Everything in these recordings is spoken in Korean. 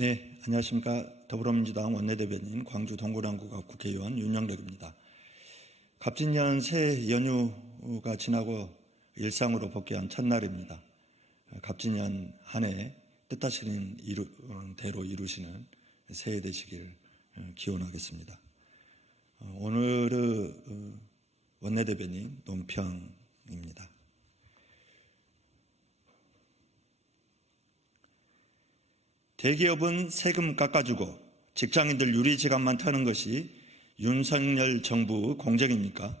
네, 안녕하십니까. 더불어민주당 원내대변인 광주 동구남구가 국회의원 윤영덕입니다. 갑진년 새 연휴가 지나고 일상으로 복귀한 첫날입니다. 갑진년 한 해 뜻하시는 이루, 어, 대로 이루시는 새해 되시길 어, 기원하겠습니다. 어, 오늘의 어, 원내대변인 논평입니다. 대기업은 세금 깎아주고 직장인들 유리지갑만 타는 것이 윤석열 정부 공정입니까?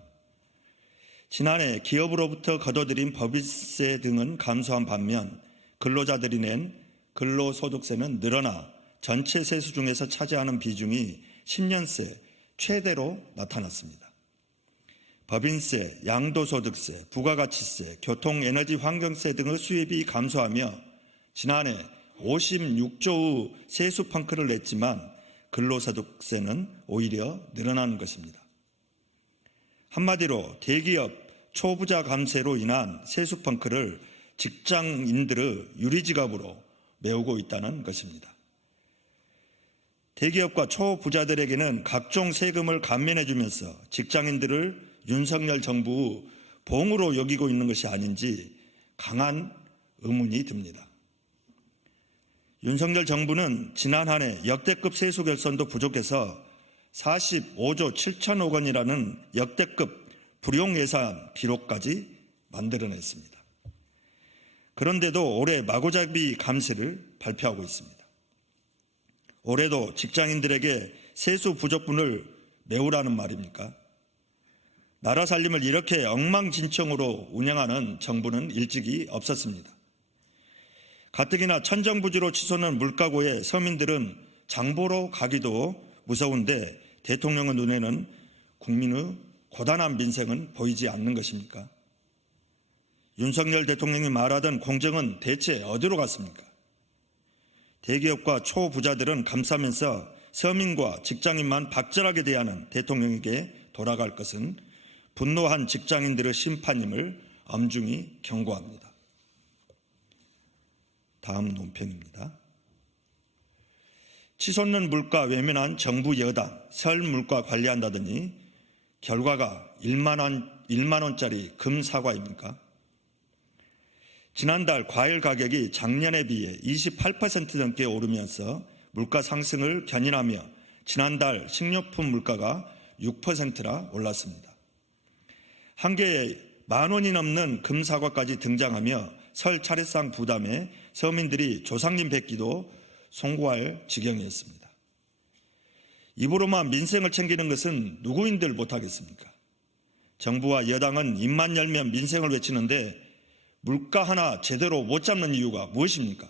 지난해 기업으로부터 거둬들인 법인세 등은 감소한 반면 근로자들이 낸 근로소득세는 늘어나 전체 세수 중에서 차지하는 비중이 10년 새 최대로 나타났습니다. 법인세, 양도소득세, 부가가치세, 교통 에너지 환경세 등의 수입이 감소하며 지난해 56조의 세수 펑크를 냈지만 근로소득세는 오히려 늘어난 것입니다. 한마디로 대기업 초부자 감세로 인한 세수 펑크를 직장인들의 유리지갑으로 메우고 있다는 것입니다. 대기업과 초부자들에게는 각종 세금을 감면해 주면서 직장인들을 윤석열 정부 봉으로 여기고 있는 것이 아닌지 강한 의문이 듭니다. 윤석열 정부는 지난 한 해 역대급 세수 결선도 부족해서 45조 7천억 원이라는 역대급 불용 예산 기록까지 만들어냈습니다. 그런데도 올해 마구잡이 감세를 발표하고 있습니다. 올해도 직장인들에게 세수 부족분을 메우라는 말입니까? 나라 살림을 이렇게 엉망진창으로 운영하는 정부는 일찍이 없었습니다. 가뜩이나 천정부지로 치솟는 물가고에 서민들은 장보러 가기도 무서운데 대통령의 눈에는 국민의 고단한 민생은 보이지 않는 것입니까? 윤석열 대통령이 말하던 공정은 대체 어디로 갔습니까? 대기업과 초부자들은 감싸면서 서민과 직장인만 박절하게 대하는 대통령에게 돌아갈 것은 분노한 직장인들의 심판임을 엄중히 경고합니다. 다음 논평입니다. 치솟는 물가 외면한 정부 여당 설 물가 관리한다더니 결과가 1만 원 1만 원짜리 금 사과입니까? 지난달 과일 가격이 작년에 비해 28% 넘게 오르면서 물가 상승을 견인하며 지난달 식료품 물가가 6%나 올랐습니다. 한 개에 만 원이 넘는 금 사과까지 등장하며 설 차례상 부담에 서민들이 조상님 뵙기도 송구할 지경이었습니다. 입으로만 민생을 챙기는 것은 누구인들 못하겠습니까? 정부와 여당은 입만 열면 민생을 외치는데 물가 하나 제대로 못 잡는 이유가 무엇입니까?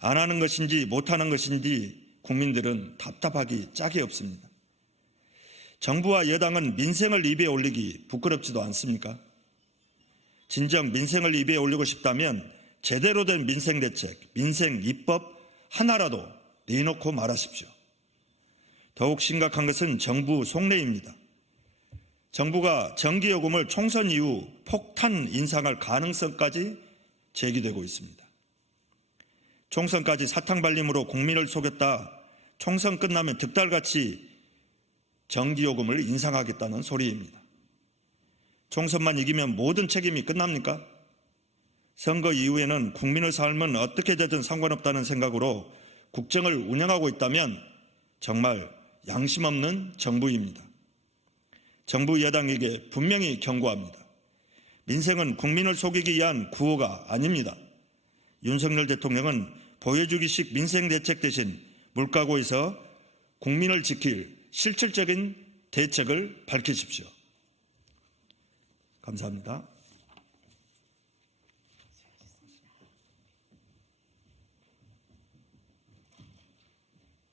안 하는 것인지 못하는 것인지 국민들은 답답하기 짝이 없습니다. 정부와 여당은 민생을 입에 올리기 부끄럽지도 않습니까? 진정 민생을 입에 올리고 싶다면 제대로 된 민생 대책, 민생 입법 하나라도 내놓고 말하십시오. 더욱 심각한 것은 정부 속내입니다. 정부가 전기요금을 총선 이후 폭탄 인상할 가능성까지 제기되고 있습니다. 총선까지 사탕 발림으로 국민을 속였다. 총선 끝나면 득달같이 전기요금을 인상하겠다는 소리입니다. 총선만 이기면 모든 책임이 끝납니까? 선거 이후에는 국민의 삶은 어떻게 되든 상관없다는 생각으로 국정을 운영하고 있다면 정말 양심 없는 정부입니다. 정부 여당에게 분명히 경고합니다. 민생은 국민을 속이기 위한 구호가 아닙니다. 윤석열 대통령은 보여주기식 민생 대책 대신 물가고에서 국민을 지킬 실질적인 대책을 밝히십시오. 감사합니다.